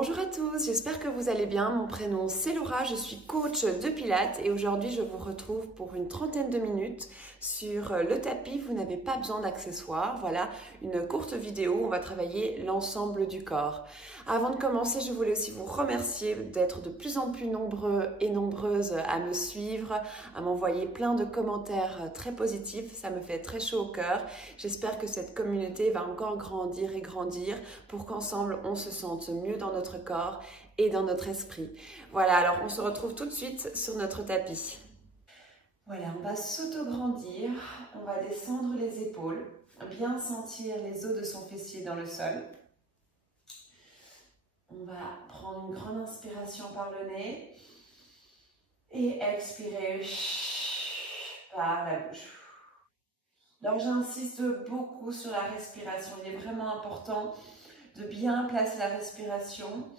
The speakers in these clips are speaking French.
Bonjour à tous, j'espère que vous allez bien. Mon prénom c'est Laura, je suis coach de Pilates et aujourd'hui je vous retrouve pour une trentaine de minutes sur le tapis. Vous n'avez pas besoin d'accessoires, voilà une courte vidéo où on va travailler l'ensemble du corps. Avant de commencer, je voulais aussi vous remercier d'être de plus en plus nombreux et nombreuses à me suivre, à m'envoyer plein de commentaires très positifs, ça me fait très chaud au cœur. J'espère que cette communauté va encore grandir et grandir pour qu'ensemble on se sente mieux dans notre corps et dans notre esprit. Voilà, alors on se retrouve tout de suite sur notre tapis. Voilà, on va s'auto-grandir, on va descendre les épaules, bien sentir les os de son fessier dans le sol. On va prendre une grande inspiration par le nez et expirer par la bouche. Donc j'insiste beaucoup sur la respiration, il est vraiment important de bien placer la respiration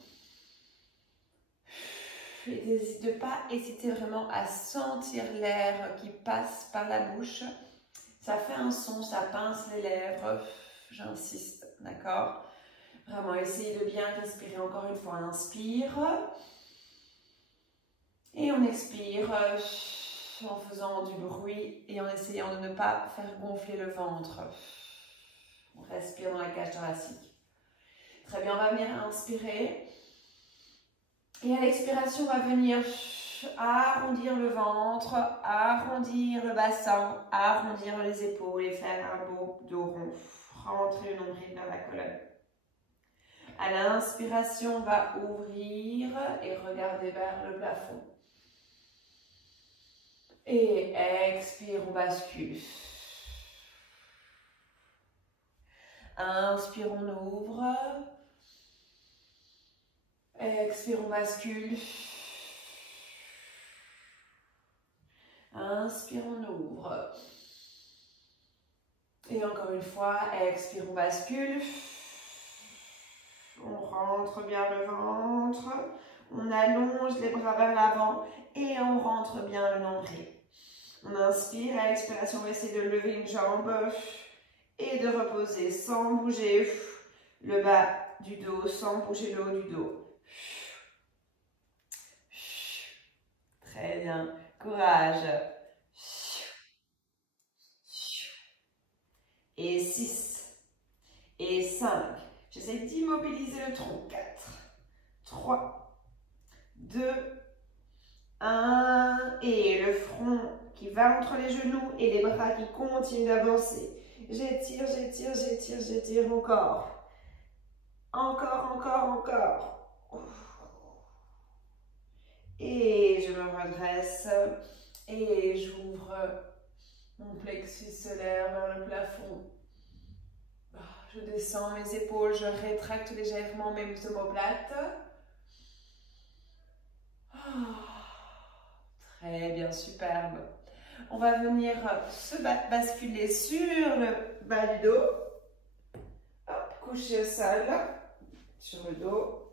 et de ne pas hésiter vraiment à sentir l'air qui passe par la bouche. Ça fait un son, ça pince les lèvres, j'insiste, d'accord? Vraiment, essayez de bien respirer encore une fois. On inspire et on expire en faisant du bruit et en essayant de ne pas faire gonfler le ventre. On respire dans la cage thoracique. Très bien, on va venir inspirer. Et à l'expiration, on va venir arrondir le ventre, arrondir le bassin, arrondir les épaules et faire un beau dos rond. Rentrer le nombril dans la colonne. À l'inspiration, on va ouvrir et regarder vers le plafond. Et expire, on bascule. Inspire, on ouvre. Expire, on bascule. Inspire, on ouvre. Et encore une fois, expire, on bascule. On rentre bien le ventre. On allonge les bras vers l'avant et on rentre bien le nombril. On inspire, à l'expiration, on va essayer de lever une jambe et de reposer sans bouger le bas du dos, sans bouger le haut du dos. Très bien, courage. Et 6, et 5. J'essaie d'immobiliser le tronc. 4, 3, 2, 1. Et le front qui va entre les genoux et les bras qui continuent d'avancer. J'étire, j'étire, j'étire, j'étire encore. Encore, encore, encore. Et je me redresse et j'ouvre mon plexus solaire vers le plafond. Je descends mes épaules, je rétracte légèrement mes omoplates. Très bien, superbe. On va venir se basculer sur le bas du dos. Hop, coucher au sol, sur le dos.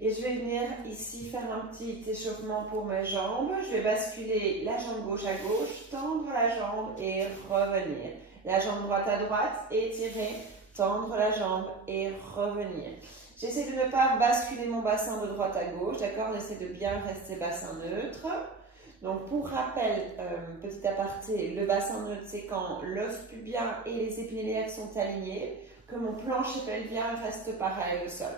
Et je vais venir ici faire un petit échauffement pour mes jambes. Je vais basculer la jambe gauche à gauche, tendre la jambe et revenir. La jambe droite à droite, étirer, tendre la jambe et revenir. J'essaie de ne pas basculer mon bassin de droite à gauche, d'accord? J'essaie de bien rester bassin neutre. Donc pour rappel, petit aparté, le bassin neutre c'est quand l'os pubien et les épineux iliaques sont alignés, que mon plancher pelvien reste pareil au sol.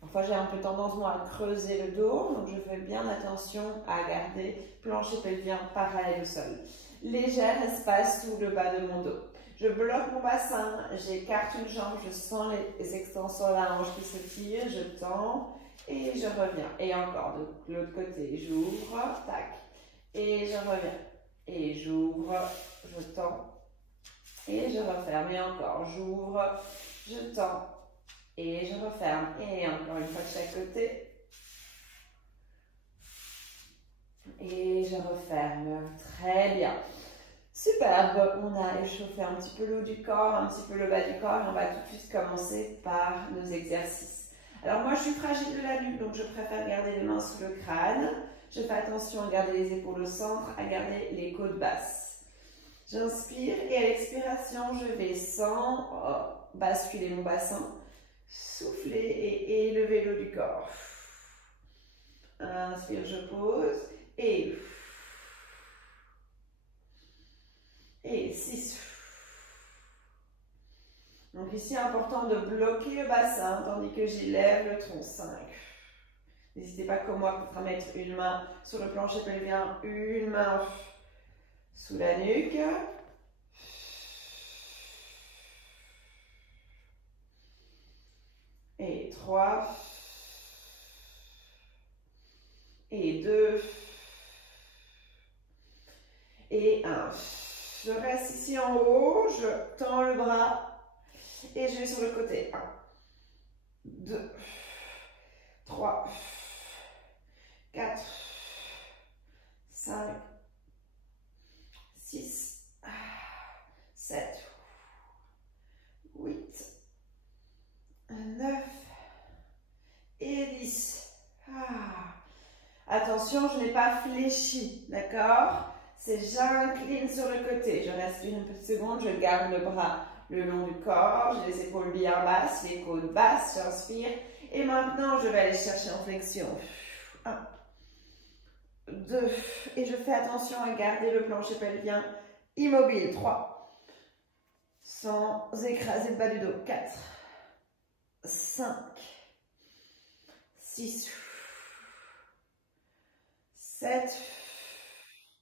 Parfois j'ai un peu tendance moi à creuser le dos, donc je fais bien attention à garder plancher pelvien pareil au sol. Léger espace sous le bas de mon dos. Je bloque mon bassin, j'écarte une jambe, je sens les extenseurs de la hanche qui se tirent, je tends et je reviens. Et encore de l'autre côté, j'ouvre, tac, et je reviens. Et j'ouvre, je tends et je referme. Et encore, j'ouvre, je tends et je referme. Et encore une fois de chaque côté. Et je referme. Très bien. Superbe, on a échauffé un petit peu le haut du corps, un petit peu le bas du corps et on va tout de suite commencer par nos exercices. Alors moi je suis fragile de la nuque donc je préfère garder les mains sous le crâne. Je fais attention à garder les épaules au centre, à garder les côtes basses. J'inspire et à l'expiration je vais sans basculer mon bassin, Soufflez et élevez le haut du corps. Inspire, je pose. Et 6. Donc ici, important de bloquer le bassin, tandis que j'élève le tronc. 5. N'hésitez pas comme moi à mettre une main sur le plancher pelvien, une main sous la nuque. Et 3. Et 2. Et 1. Je reste ici en haut, je tends le bras et je vais sur le côté. 1, 2, 3, 4, 5, 6, 7, 8, 9 et 10. Attention, je n'ai pas fléchi, d'accord? C'est j'incline sur le côté. Je reste une petite seconde, je garde le bras le long du corps, j'ai les épaules bien basses, les côtes basses, j'inspire. Et maintenant, je vais aller chercher en flexion. 1, 2, et je fais attention à garder le plancher pelvien immobile. 3, sans écraser le bas du dos. 4, 5, 6, 7,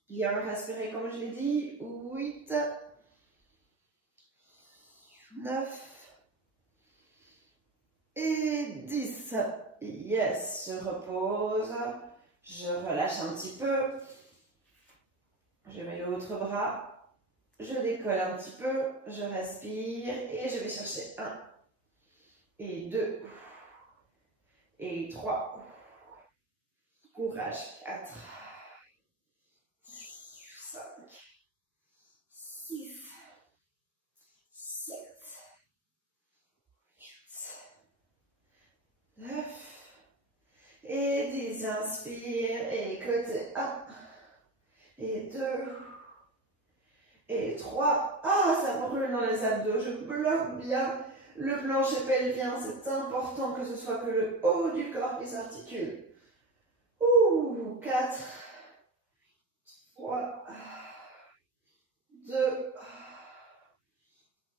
bien respirer comme je l'ai dit, 8, 9 et 10. Yes, je repose, je relâche un petit peu, je mets l'autre bras, je décolle un petit peu, je respire et je vais chercher 1 et 2 et 3. Courage, 4. 5, 6, 7, 8, 9 et 10. Inspire et côté 1 et 2 et 3. Ça brûle dans les abdos. Je bloque bien le plancher pelvien. C'est important que ce soit que le haut du corps qui s'articule. 4, 3, 2,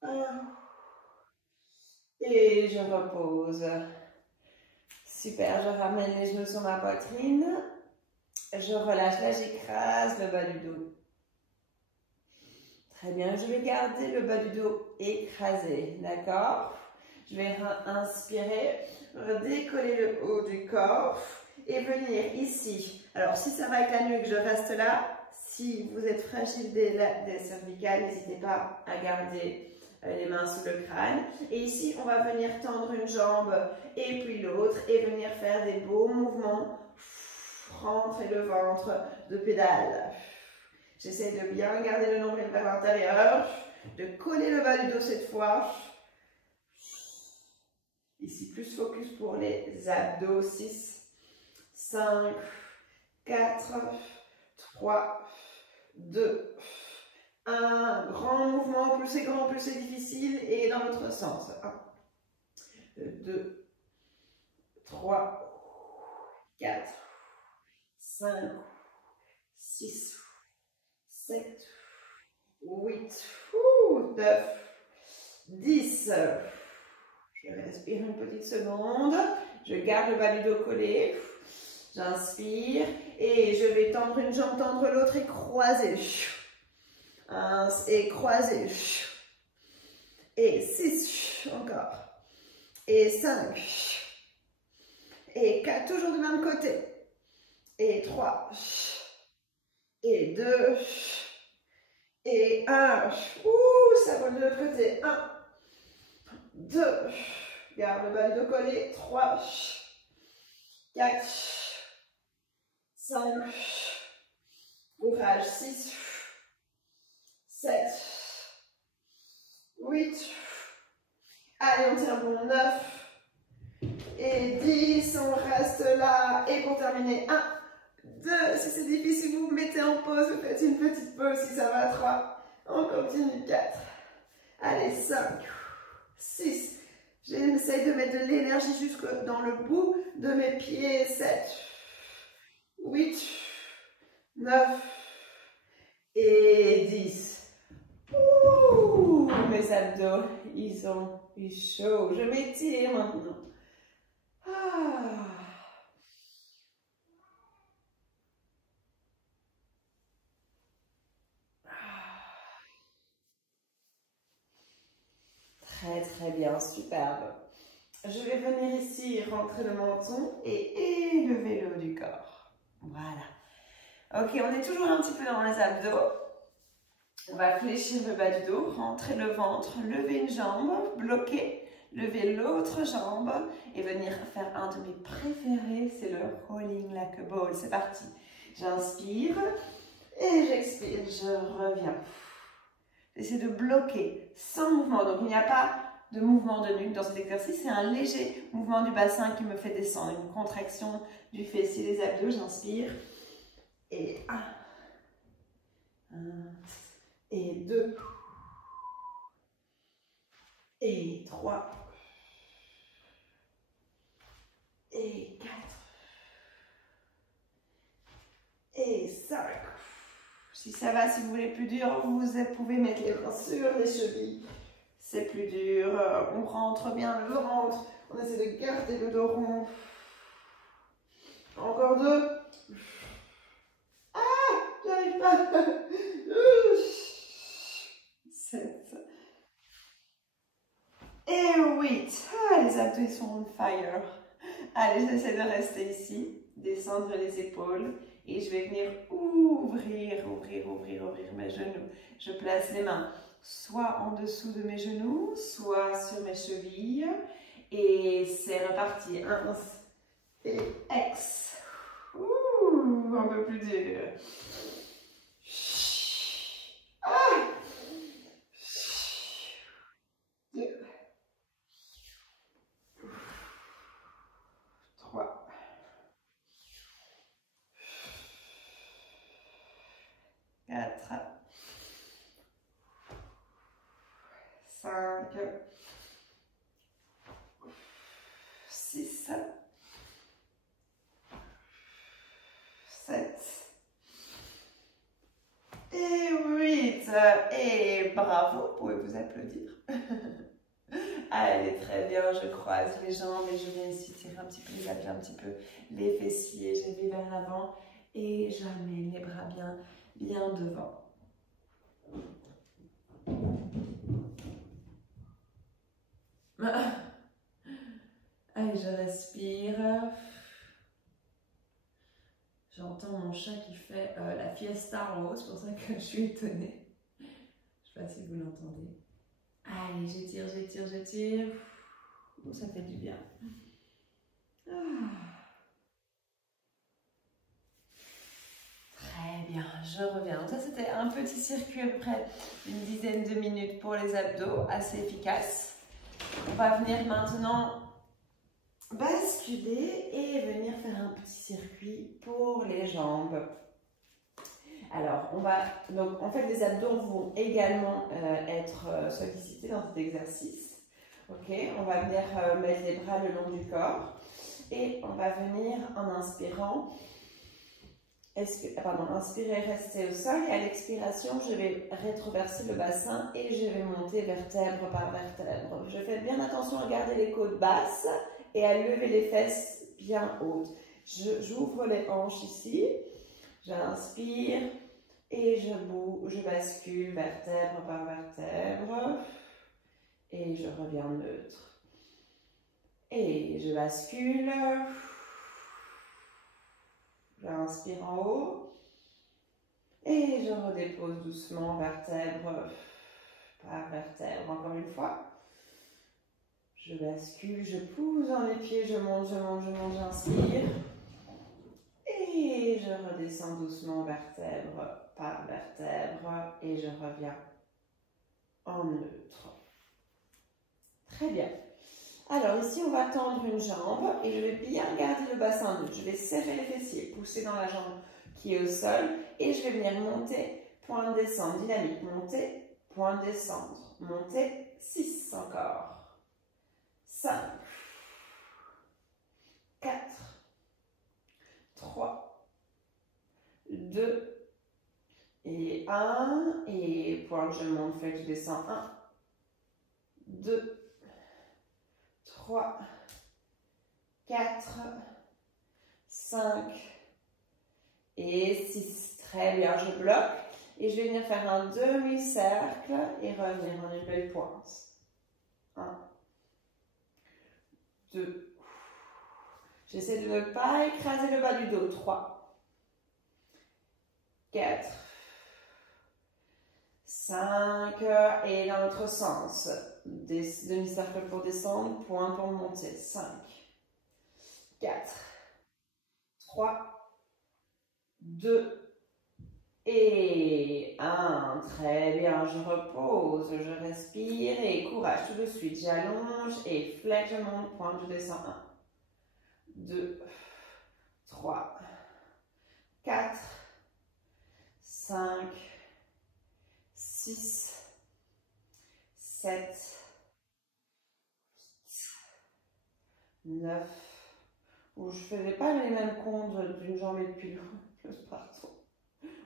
1. Et je repose. Super, je ramène les genoux sur ma poitrine. Je relâche là, j'écrase le bas du dos. Très bien, je vais garder le bas du dos écrasé, d'accord? Je vais inspirer, décoller le haut du corps et venir ici. Alors, si ça va avec la nuque, je reste là. Si vous êtes fragile des cervicales, n'hésitez pas à garder les mains sous le crâne. Et ici, on va venir tendre une jambe et puis l'autre et venir faire des beaux mouvements. Rentrer le ventre de pédale. J'essaie de bien garder le nombril vers l'intérieur, de coller le bas du dos cette fois. Ici, plus focus pour les abdos. 6, 5, 4, 3, 2, 1. Grand mouvement, plus c'est grand, plus c'est difficile. Et dans l'autre sens. 1, 2, 3, 4, 5, 6, 7, 8, 9, 10. Je respire une petite seconde. Je garde le bas du dos collé. J'inspire et je vais tendre une jambe, tendre l'autre et croiser. Et croiser. Et 6. Encore. Et 5. Et 4. Toujours du même côté. Et 3. Et 2. Et 1. Ça vole de l'autre côté. 1. 2. Garde le bas du dos collé. 3. 4. 5. Courage. 6. 7. 8. Allez, on tient bon. 9. Et 10. On reste là. Et pour terminer, 1, 2. Si c'est difficile, vous mettez en pause. Vous faites une petite pause si ça va. 3. On continue. 4. Allez, 5. 6. J'essaie de mettre de l'énergie jusque dans le bout de mes pieds. 7, 8, 9 et 10. Ouh, mes abdos, ils ont eu chaud. Je m'étire maintenant. Ah. Très très bien, superbe. Je vais venir ici rentrer le menton et élever le haut du corps. Voilà. Ok, on est toujours un petit peu dans les abdos. On va fléchir le bas du dos, rentrer le ventre, lever une jambe, bloquer, lever l'autre jambe et venir faire un de mes préférés, c'est le rolling like a ball. C'est parti. J'inspire et j'expire, je reviens. J'essaie de bloquer sans mouvement, donc il n'y a pas de mouvement de nuque dans cet exercice, c'est un léger mouvement du bassin qui me fait descendre, une contraction du fessier des abdos. J'inspire et 1 et 2 et 3 et 4 et 5. Si ça va, si vous voulez plus dur, vous pouvez mettre les mains sur les chevilles. C'est plus dur, on rentre bien le ventre, on essaie de garder le dos rond. Encore 2. Ah, j'arrive pas. 7 et 8. Ah, les abdos sont on fire. Allez, j'essaie de rester ici, descendre les épaules et je vais venir ouvrir mes genoux. Je place les mains soit en dessous de mes genoux, soit sur mes chevilles et c'est reparti. 1 et ex. Ouh, un peu plus dur. Ah. 2, 3, 4, 5, 6, 7 et 8. Et bravo, vous pouvez vous applaudir. Allez, très bien, je croise les jambes et je viens ici tirer un petit peu les abdos, un petit peu les fessiers, je vais vers l'avant et j'amène les bras bien devant. Allez, je respire. J'entends mon chat qui fait la fiesta rose, c'est pour ça que je suis étonnée. Je ne sais pas si vous l'entendez. Allez, j'étire. Ça fait du bien. Très bien, je reviens. Donc ça, c'était un petit circuit à peu près une dizaine de minutes pour les abdos, assez efficace. On va venir maintenant basculer et venir faire un petit circuit pour les jambes. Alors, donc en fait, les abdos vont également être sollicités dans cet exercice. Ok, on va venir mettre les bras le long du corps et on va venir en inspirant. Inspirez, restez au sol et à l'expiration, je vais rétroverser le bassin et je vais monter vertèbre par vertèbre. Je fais bien attention à garder les côtes basses et à lever les fesses bien hautes. J'ouvre les hanches ici, j'inspire et je bascule vertèbre par vertèbre et je reviens neutre. Et je bascule. J'inspire en haut et je redépose doucement vertèbre par vertèbre. Encore une fois, je bascule, je pousse dans les pieds, je monte, j'inspire et je redescends doucement vertèbre par vertèbre et je reviens en neutre. Très bien. Alors ici, on va tendre une jambe et je vais bien garder le bassin neutre. Je vais serrer les fessiers, pousser dans la jambe qui est au sol et je vais venir monter, point, descendre, dynamique. Monter, point, descendre. Monter, 6 encore. 5, 4, 3, 2, et 1. Et point que je monte, fait que je descends. 1, 2, 3, 4, 5 et 6. Très bien, je bloque. Et je vais venir faire un demi-cercle et revenir en une belle pointe. 1, 2. J'essaie de ne pas écraser le bas du dos. 3, 4, 5. Et dans l'autre sens. Demi-cercle pour descendre, point pour monter. 5, 4, 3, 2, et 1. Très bien, je repose, je respire et courage tout de suite. J'allonge et flex, je monte, pointe, je descends. 1, 2, 3, 4, 5, 6, 7, 9. Où je ne faisais pas les mêmes comptes d'une jambe et depuis le partout.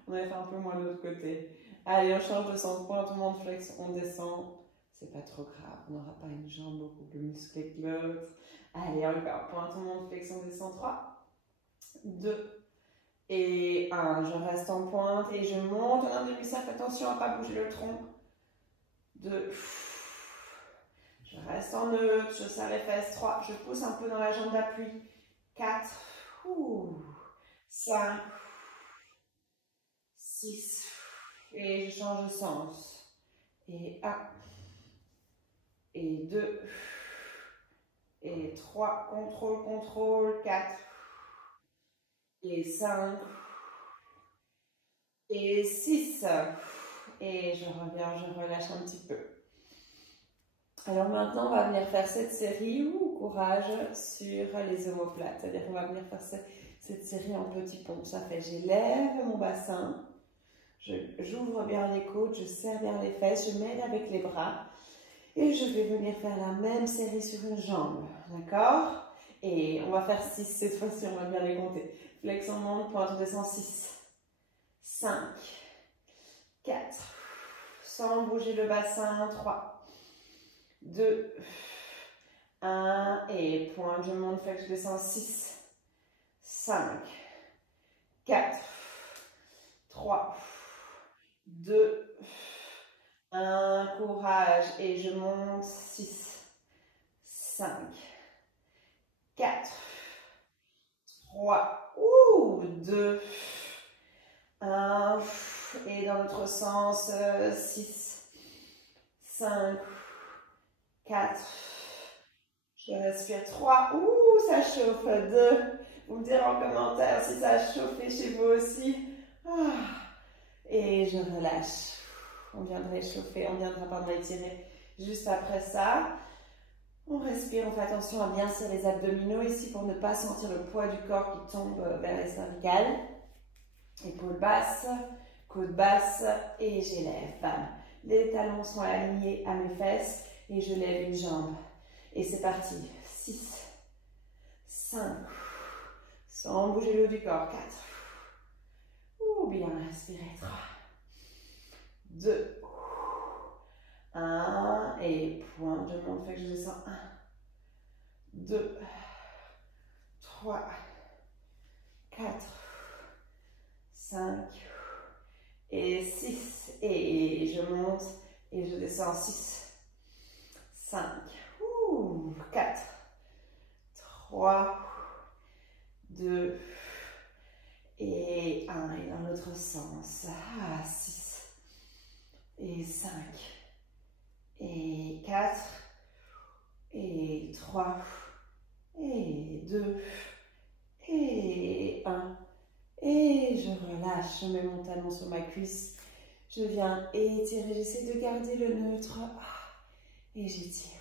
On avait fait un peu moins de l'autre côté. Allez, on change de sens. Pointe, on monte, flex, on descend. C'est pas trop grave. On n'aura pas une jambe beaucoup plus musclée que l'autre. Allez, encore. Pointe, on monte, flex, on descend. 3, 2 et 1. Je reste en pointe et je monte en un demi-cercle. Attention à ne pas bouger le tronc. 2. Je reste en neutre. Je serre les fesses. 3. Je pousse un peu dans la jambe d'appui. 4. 5. 6. Et je change de sens. Et 1. Et 2. Et 3. Contrôle, contrôle. 4. Et 5. Et 6. Et je reviens, je relâche un petit peu. Alors maintenant, on va venir faire cette série, courage, sur les omoplates. C'est-à-dire qu'on va venir faire cette série en petits ponts. Ça fait, j'élève mon bassin. J'ouvre bien les côtes, je serre bien les fesses, je m'aide avec les bras et je vais venir faire la même série sur une jambe, d'accord? Et on va faire 6 cette fois-ci, on va bien les compter. Flex, on monte, pointe, on descend. 6, 5, 4, sans bouger le bassin. 3, 2, 1 et pointe, je monte, flex, je descends. 6, 5, 4, 3, 2, 1, courage, et je monte. 6, 5, 4, 3, 2, 1, et dans l'autre sens. 6, 5, 4, je respire. 3, ça chauffe. 2, vous me direz en commentaire si ça a chauffé chez vous aussi. Et je relâche. On viendra échauffer, on viendra pardon étirer juste après ça. On respire, on fait attention à bien serrer les abdominaux ici pour ne pas sentir le poids du corps qui tombe vers les cervicales. Épaules basses, côte basse et j'élève. Bam. Les talons sont alignés à mes fesses et je lève une jambe. Et c'est parti. 6, 5, sans bouger le haut du corps. 4, bien respirer. 3, 2, 1 et pointe, je monte, fait que je descends. 1, 2, 3, 4, 5 et 6 et je monte et je descends. 6, 5, 4, 3, 2 et 1 et dans l'autre sens. 6 et 5 et 4 et 3 et 2 et 1 et je relâche, je mets mon talon sur ma cuisse, je viens étirer, j'essaie de garder le neutre et j'étire.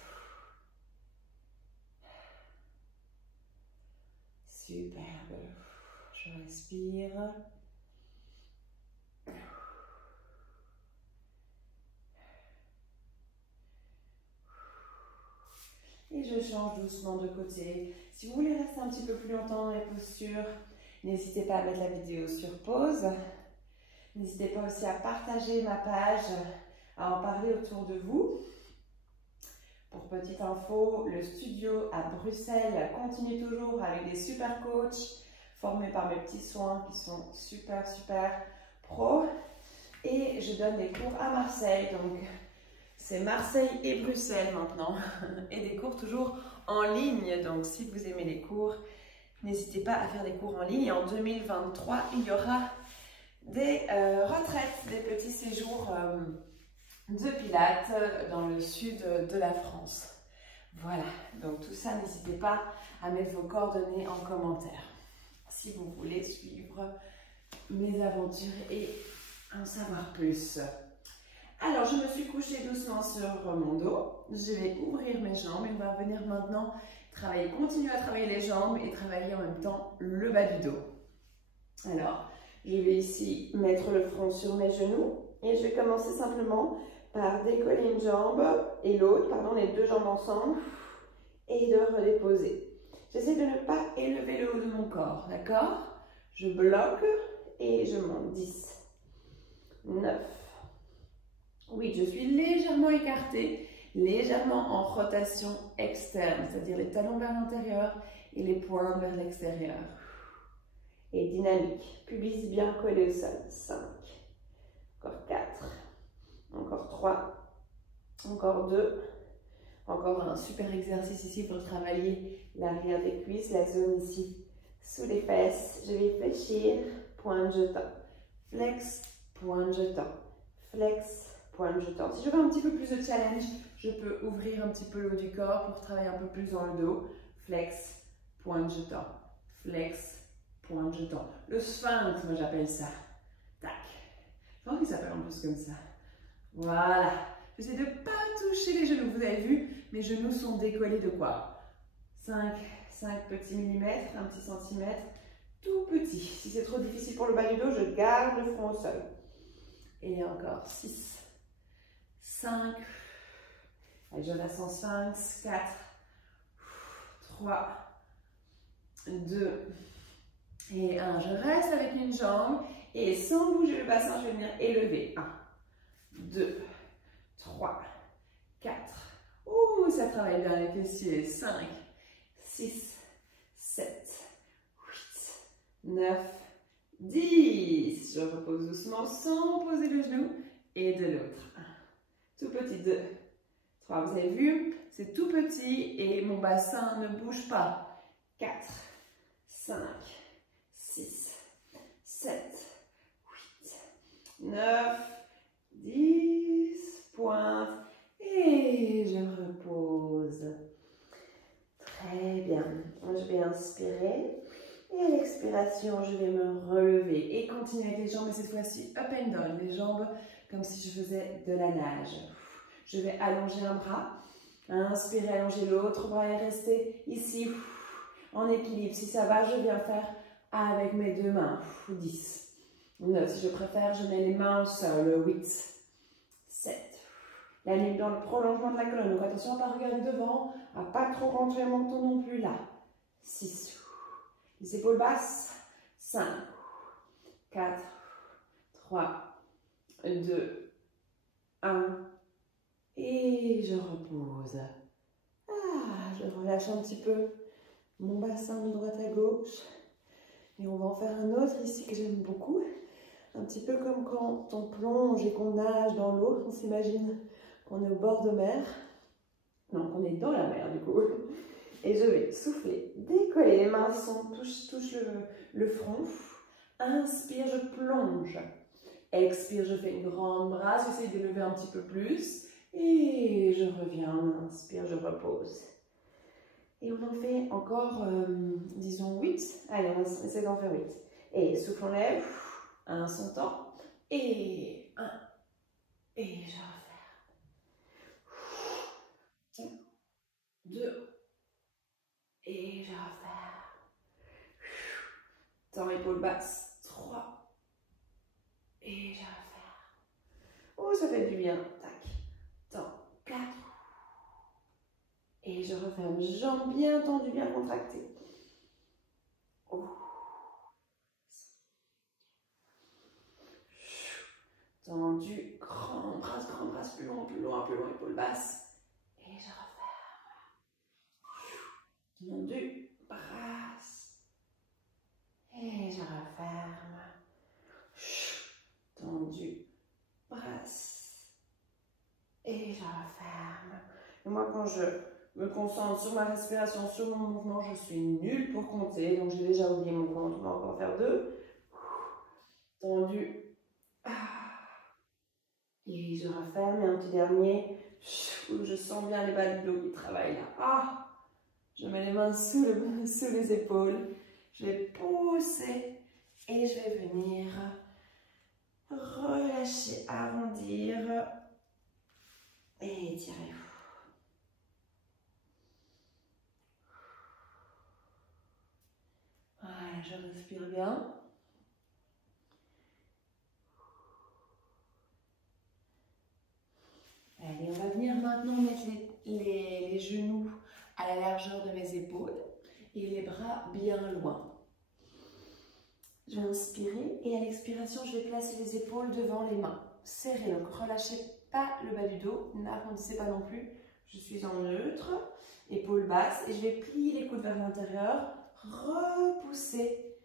Superbe, je respire. Et je change doucement de côté. Si vous voulez rester un petit peu plus longtemps dans les postures, n'hésitez pas à mettre la vidéo sur pause. N'hésitez pas aussi à partager ma page, à en parler autour de vous. Pour petite info, le studio à Bruxelles continue toujours avec des super coachs formés par mes petits soins qui sont super pro. Et je donne des cours à Marseille, donc c'est Marseille et Bruxelles maintenant. Et des cours toujours en ligne, donc si vous aimez les cours, n'hésitez pas à faire des cours en ligne. Et en 2023, il y aura des retraites, des petits séjours de pilates dans le sud de la France. Voilà, donc tout ça, n'hésitez pas à mettre vos coordonnées en commentaire si vous voulez suivre mes aventures et en savoir plus. Alors, je me suis couchée doucement sur mon dos. Je vais ouvrir mes jambes et on va venir maintenant continuer à travailler les jambes et travailler en même temps le bas du dos. Alors, je vais ici mettre le front sur mes genoux et je vais commencer simplement par décoller une jambe et l'autre, pardon, les deux jambes ensemble et de redéposer. J'essaie de ne pas élever le haut de mon corps, d'accord? Je bloque et je monte. 10, 9, 8, je suis légèrement écartée, légèrement en rotation externe, c'est-à-dire les talons vers l'intérieur et les poings vers l'extérieur. Et dynamique, pubis bien collé au sol. 5, encore 4, encore 3, encore 2, encore un super exercice ici pour travailler l'arrière des cuisses, la zone ici sous les fesses. Je vais fléchir, point de jetant, flex, point de jetant, flex, point de jetant. Si je veux un petit peu plus de challenge, je peux ouvrir un petit peu le haut du corps pour travailler un peu plus dans le dos. Flex, point de jetant, flex, point de jetant. Le sphinx, moi j'appelle ça. Tac. Je pense qu'il s'appelle en plus comme ça. Voilà. J'essaie de ne pas toucher les genoux. Vous avez vu, mes genoux sont décollés de quoi? 5 petits millimètres, un petit centimètre, tout petit. Si c'est trop difficile pour le bas du dos, je garde le front au sol. Et encore 6, 5, allez, je reste en sphinx, 4, 3, 2 et 1. Je reste avec une jambe et sans bouger le bassin, je vais venir élever. 1, 2, 3, 4. Ouh, ça travaille bien les fessiers. 5, 6, 7, 8, 9, 10. Je repose doucement sans poser le genou. Et de l'autre. 1, tout petit. 2, 3. Vous avez vu, c'est tout petit et mon bassin ne bouge pas. 4, 5, 6, 7, 8, 9, 10. Pointe. Et je repose. Très bien. Je vais inspirer. Et à l'expiration, je vais me relever. Et continuer avec les jambes, mais cette fois-ci, up and down. Les jambes comme si je faisais de la nage. Je vais allonger un bras. Inspirer, allonger l'autre bras et rester ici, en équilibre. Si ça va, je viens faire avec mes deux mains. 10. 9. Si je préfère, je mets les mains au sol. 8. 7. La nuque dans le prolongement de la colonne. Donc attention à ne pas regarder devant, à ne pas trop rentrer le menton non plus là. 6. Les épaules basses. 5, 4, 3, 2, 1. Et je repose. Je relâche un petit peu mon bassin de droite à gauche. Et on va en faire un autre ici que j'aime beaucoup. Un petit peu comme quand on plonge et qu'on nage dans l'eau. On s'imagine qu'on est au bord de mer. Non, qu'on est dans la mer du coup. Et je vais souffler, décoller. Les mains touchent le front. Inspire, je plonge. Expire, je fais une grande brasse. J'essaie de lever un petit peu plus. Et je reviens. Inspire, je repose. Et on en fait encore, disons 8. Allez, on essaie d'en faire 8. Et souffle, on lève. Un son temps. Et 1. Et je referme. 2. Et je referme. Temps épaule basse. 3. Et je referme. Oh, ça fait du bien. Tac. Temps. 4. Et je referme, jambes bien tendues, bien contractées. Oh. Tendu, grand bras, plus loin, épaule basse. Et je referme. Tendu, brasse. Et je referme. Tendu, brasse. Et je referme. Et moi, quand je me concentre sur ma respiration, sur mon mouvement, je suis nulle pour compter. Donc, j'ai déjà oublié mon compte. On va encore faire 2. Tendu. Et je referme. Et un petit dernier. Je sens bien les bas du dos qui travaillent là. Je mets les mains sous les épaules. Je vais pousser. Et je vais venir relâcher, arrondir. Et étirer. Voilà, je respire bien. Allez, on va venir maintenant mettre les genoux à la largeur de mes épaules et les bras bien loin. Je vais inspirer et à l'expiration, je vais placer les épaules devant les mains. Serrez, donc relâchez pas le bas du dos, n'arrondissez pas non plus. Je suis en neutre, épaules basses et je vais plier les coudes vers l'intérieur, repousser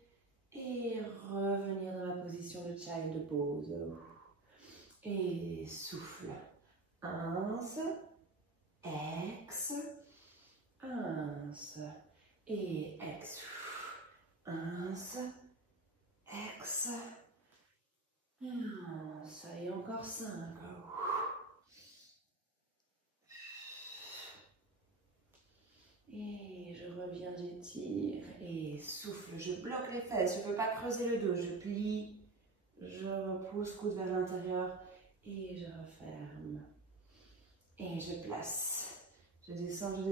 et revenir dans la position de child pose. Et souffle. Ince, ex, ince et ex. Ince, ex, ince et encore 5. Et je reviens, j'étire et souffle. Je bloque les fesses, je ne veux pas creuser le dos. Je plie, je repousse, coude vers l'intérieur et je referme. Et je place. Je descends, j'ai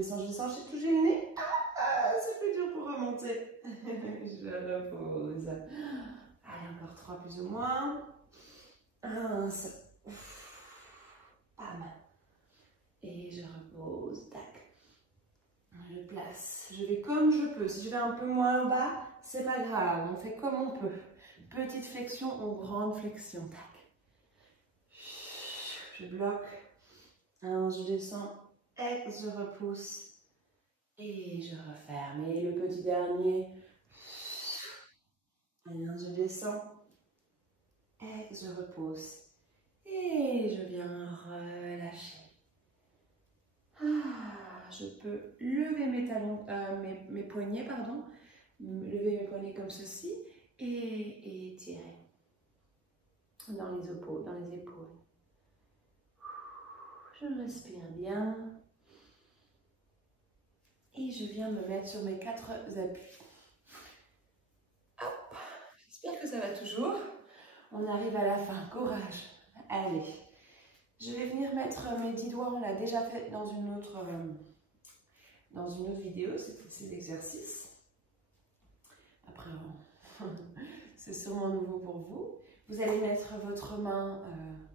touché le nez. C'est plus dur pour remonter. Je repose. Allez, encore 3 plus ou moins. 1, bam. Et je repose. Tac. Je place. Je vais comme je peux. Si je vais un peu moins bas, c'est pas grave. On fait comme on peut. Petite flexion ou grande flexion. Tac. Je bloque. 1, je descends. Ex, je repousse. Et je referme. Et le petit dernier. 1, je descends. Ex, je repousse. Et je viens relâcher. Je peux lever mes talons, mes poignets, pardon. Lever mes poignets comme ceci. Et étirer. Dans les épaules. Je respire bien. Et je viens me mettre sur mes 4 appuis. Hop. J'espère que ça va toujours. On arrive à la fin. Courage. Allez. Je vais venir mettre mes 10 doigts. On l'a déjà fait dans une autre vidéo, ces exercices. Après, c'est sûrement nouveau pour vous. Vous allez mettre votre main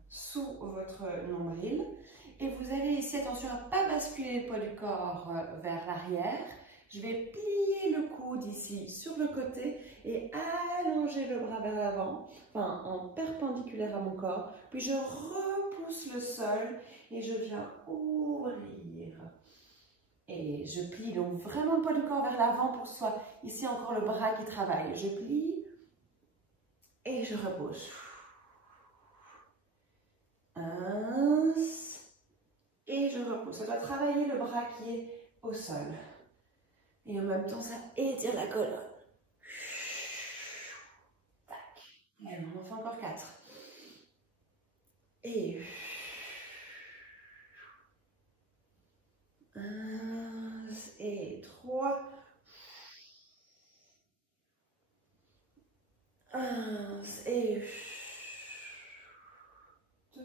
sous votre nombril. Et vous allez ici, attention à ne pas basculer le poids du corps vers l'arrière. Je vais plier le coude ici sur le côté et allonger le bras vers l'avant, enfin en perpendiculaire à mon corps. Puis je repousse le sol et je viens ouvrir. Et je plie donc vraiment le poids du corps vers l'avant pour que ce soit ici encore le bras qui travaille. Je plie et je repose. 1. Et je repousse. Ça doit travailler le bras qui est au sol. Et en même temps, ça étire la colonne. Tac. Allez, on en fait encore 4. Et 1 et 3. 1 et 2.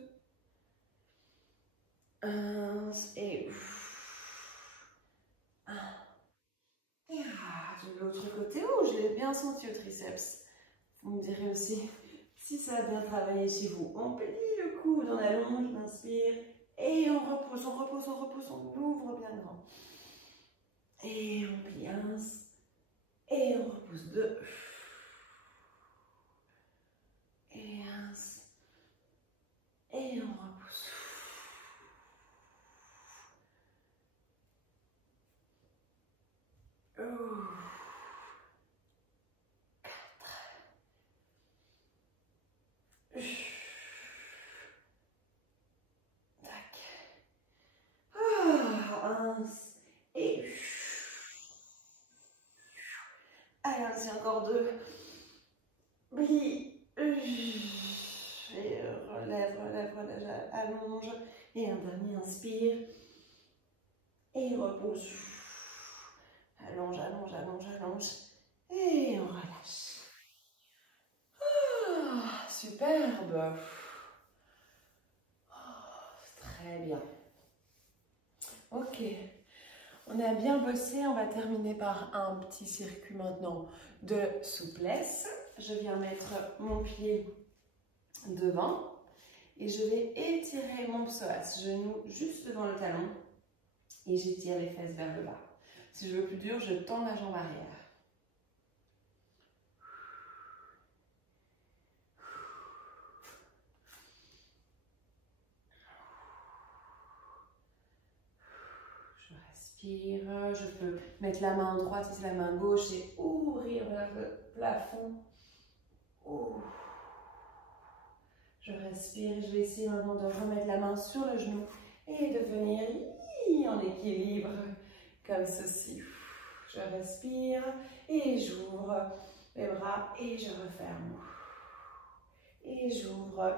1 et 1. Et de l'autre côté, je l'ai bien senti au triceps. Vous me direz aussi si ça a bien travaillé chez vous. On plie le coude, on allonge, on inspire et on repousse, on ouvre bien grand. Et on plie 1. Et on repousse 2. Et 1. Et on repousse. Oh. 4. Tac. Ah, 1. Et allez, c'est encore 2. Plie. Et relève, relève, relève, allonge. Et un dernier, inspire. Et repousse. Allonge, allonge, allonge, allonge. Et on relâche. Ah, superbe. Oh, très bien. Ok. On a bien bossé. On va terminer par un petit circuit maintenant de souplesse. Je viens mettre mon pied devant et je vais étirer mon psoas, genou juste devant le talon et j'étire les fesses vers le bas. Si je veux plus dur, je tends la jambe arrière. Je respire, je peux mettre la main droite si c'est la main gauche et ouvrir vers le plafond. Ouh. Je respire, je vais essayer maintenant de remettre la main sur le genou et de venir en équilibre comme ceci. Je respire et j'ouvre les bras et je referme. Et j'ouvre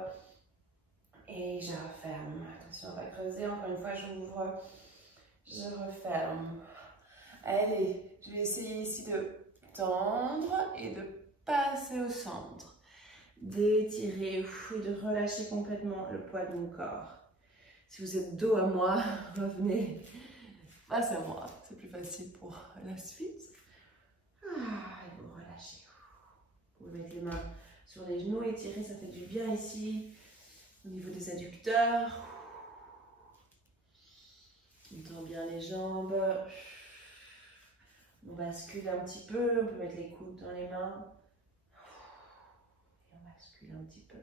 et je referme. Attention, on va creuser. Encore une fois, j'ouvre, je referme. Allez, je vais essayer ici de tendre et de passer au centre. D'étirer et de relâcher complètement le poids de mon corps. Si vous êtes dos à moi, revenez face à moi. C'est plus facile pour la suite. Ah, et vous relâchez. Vous pouvez mettre les mains sur les genoux, étirer, ça fait du bien ici. Au niveau des adducteurs. On tend bien les jambes. On bascule un petit peu. On peut mettre les coudes dans les mains. Un petit peu.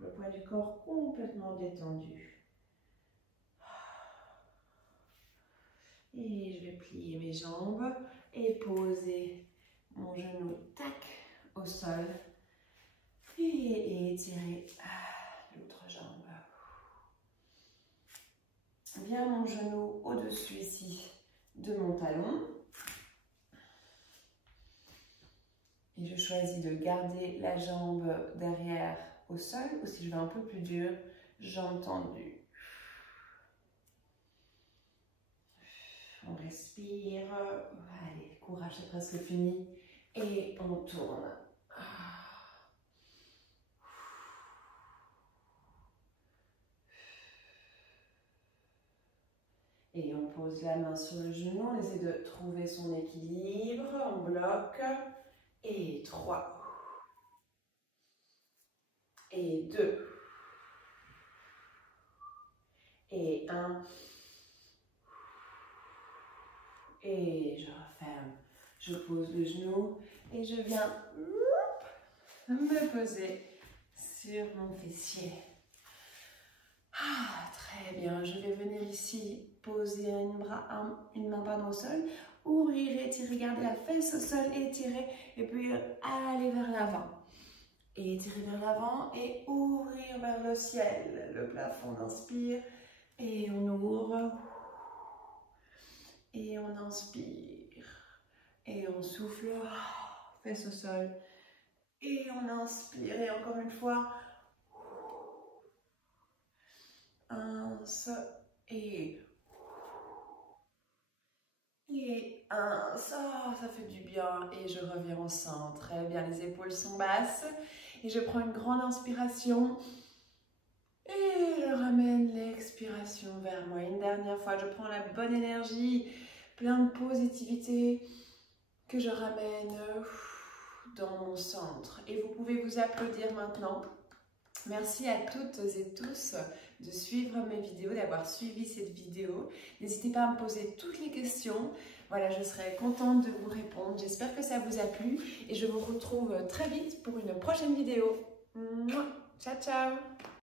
Le poids du corps complètement détendu. Et je vais plier mes jambes et poser mon genou tac au sol. Et étirer l'autre jambe. Bien mon genou au-dessus ici de mon talon. Et je choisis de garder la jambe derrière au sol, ou si je vais un peu plus dur, jambe tendue. On respire. Allez, courage, c'est presque fini. Et on tourne. Et on pose la main sur le genou, on essaie de trouver son équilibre, on bloque. Et 3. Et 2. Et 1. Et je referme. Je pose le genou et je viens me poser sur mon fessier. Ah, très bien. Je vais venir ici poser une main au sol. Ouvrir, étirer, garder la fesse au sol, étirer et puis aller vers l'avant. Et étirer vers l'avant et ouvrir vers le ciel, le plafond. On inspire et on ouvre. Et on inspire. Et on souffle, fesse au sol. Et on inspire. Et encore une fois. 1, et 1, ça fait du bien et je reviens au centre. Très bien, les épaules sont basses et je prends une grande inspiration et je ramène l'expiration vers moi. Une dernière fois, je prends la bonne énergie, plein de positivité que je ramène dans mon centre. Et vous pouvez vous applaudir maintenant Merci à toutes et tous de suivre mes vidéos, d'avoir suivi cette vidéo. N'hésitez pas à me poser toutes les questions. Voilà, je serai contente de vous répondre. J'espère que ça vous a plu et je vous retrouve très vite pour une prochaine vidéo. Ciao, ciao!